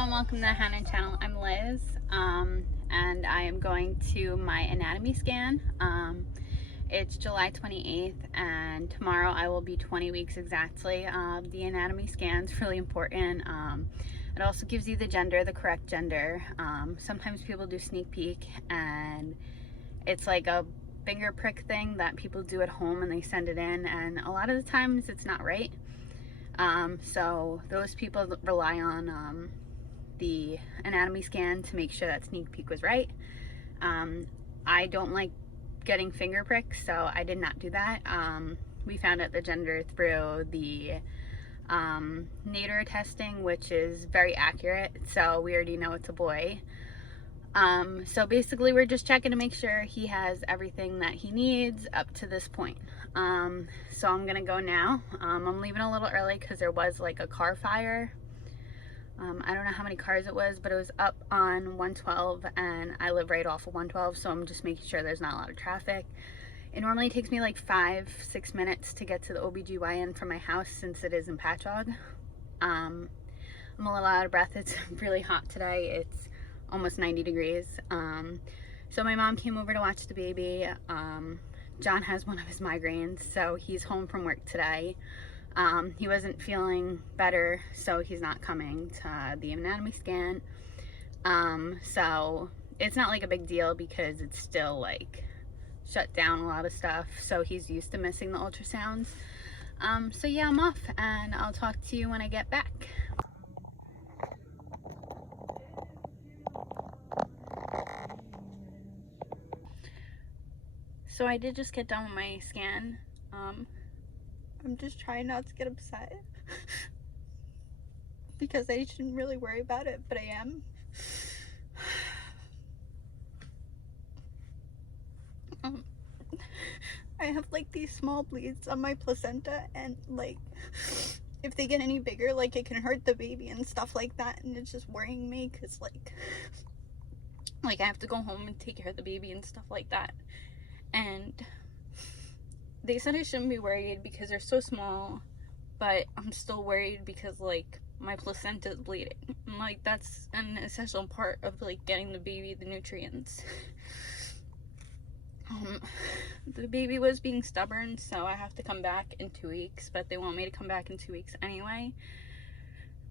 Hello and welcome to the Hannah channel. I'm Liz, and I am going to my anatomy scan. It's July 28th, and tomorrow I will be 20 weeks exactly. The anatomy scan's really important. It also gives you the gender, the correct gender. Sometimes people do sneak peek, and it's like a finger prick thing that people do at home and they send it in, and a lot of the times it's not right. So those people rely on the anatomy scan to make sure that sneak peek was right. I don't like getting finger pricks, so I did not do that. We found out the gender through the nadir testing, which is very accurate, so we already know it's a boy. So basically we're just checking to make sure he has everything that he needs up to this point. So I'm gonna go now. I'm leaving a little early because there was like a car fire. I don't know how many cars it was, but it was up on 112, and I live right off of 112, so I'm just making sure there's not a lot of traffic. It normally takes me like 5-6 minutes to get to the OBGYN from my house since it is in Patchogue. I'm a little out of breath. It's really hot today. It's almost 90 degrees. So my mom came over to watch the baby. John has one of his migraines, so he's home from work today. He wasn't feeling better, so he's not coming to the anatomy scan. So it's not like a big deal because it's still like shut down a lot of stuff, so he's used to missing the ultrasounds. So yeah, I'm off, and I'll talk to you when I get back. So I did just get done with my scan. I'm just trying not to get upset because I shouldn't really worry about it, but I am. I have like these small bleeds on my placenta, and like if they get any bigger, like it can hurt the baby and stuff like that, and it's just worrying me because like I have to go home and take care of the baby and stuff like that. And they said I shouldn't be worried because they're so small, but I'm still worried because like my placenta is bleeding, and like that's an essential part of like getting the baby the nutrients. The baby was being stubborn, so I have to come back in 2 weeks, but they want me to come back in 2 weeks anyway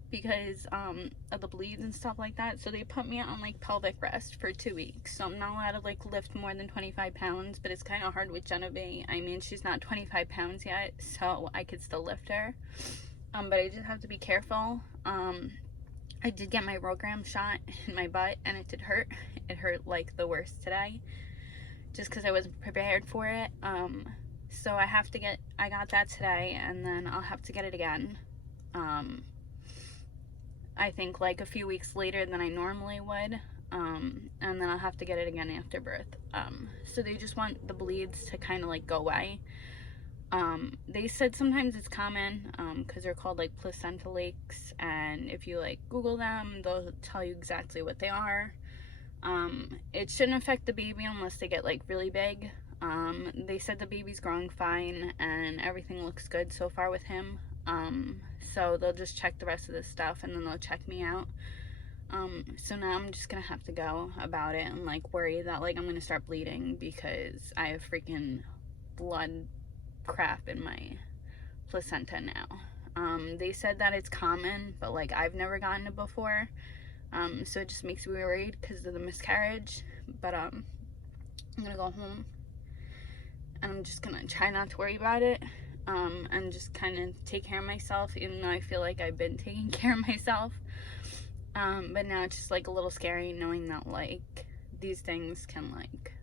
because of the bleeds and stuff like that. So they put me on like pelvic rest for 2 weeks, so I'm not allowed to like lift more than 25 pounds, but it's kind of hard with Genevieve. I mean, she's not 25 pounds yet, so I could still lift her, but I just have to be careful. I did get my Rogram shot in my butt, and it did hurt. It hurt like the worst today just because I wasn't prepared for it. So I got that today, and then I'll have to get it again. I think like a few weeks later than I normally would, and then I'll have to get it again after birth. So they just want the bleeds to kind of like go away. They said sometimes it's common because they're called like placenta leaks, and if you like Google them, they'll tell you exactly what they are. It shouldn't affect the baby unless they get like really big. They said the baby's growing fine and everything looks good so far with him. So they'll just check the rest of this stuff, and then they'll check me out. So now I'm just gonna have to go about it and like worry that like I'm gonna start bleeding because I have freaking blood crap in my placenta now. They said that it's common, but like I've never gotten it before. So it just makes me worried because of the miscarriage. But I'm gonna go home and I'm just gonna try not to worry about it, and just kind of take care of myself, even though I feel like I've been taking care of myself. But now it's just like a little scary knowing that like these things can like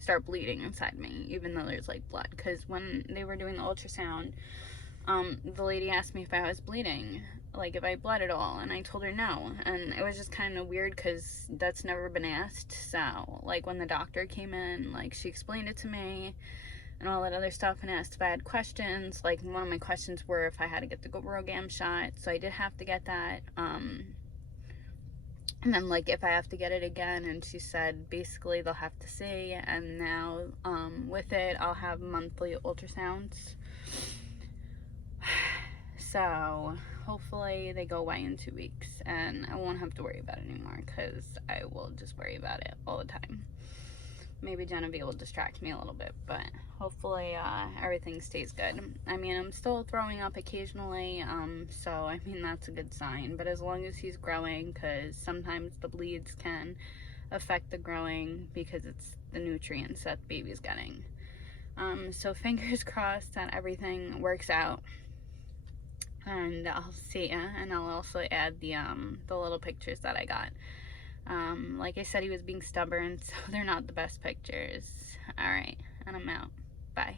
start bleeding inside me even though there's like blood, because when they were doing the ultrasound, the lady asked me if I was bleeding, like if I bled at all, and I told her no, and it was just kind of weird because that's never been asked. So like when the doctor came in, like she explained it to me and all that other stuff and asked if I had questions. Like one of my questions were if I had to get the Rogram shot, so I did have to get that. And then like if I have to get it again, and she said basically they'll have to see, and now with it I'll have monthly ultrasounds. So hopefully they go away in 2 weeks and I won't have to worry about it anymore, because I will just worry about it all the time. Maybe Genevieve will distract me a little bit, but hopefully everything stays good. I mean, I'm still throwing up occasionally, so I mean, that's a good sign. But as long as he's growing, because sometimes the bleeds can affect the growing because it's the nutrients that the baby's getting. So fingers crossed that everything works out. And I'll see ya, and I'll also add the little pictures that I got. Like I said, he was being stubborn, so they're not the best pictures. All right, and I'm out. Bye.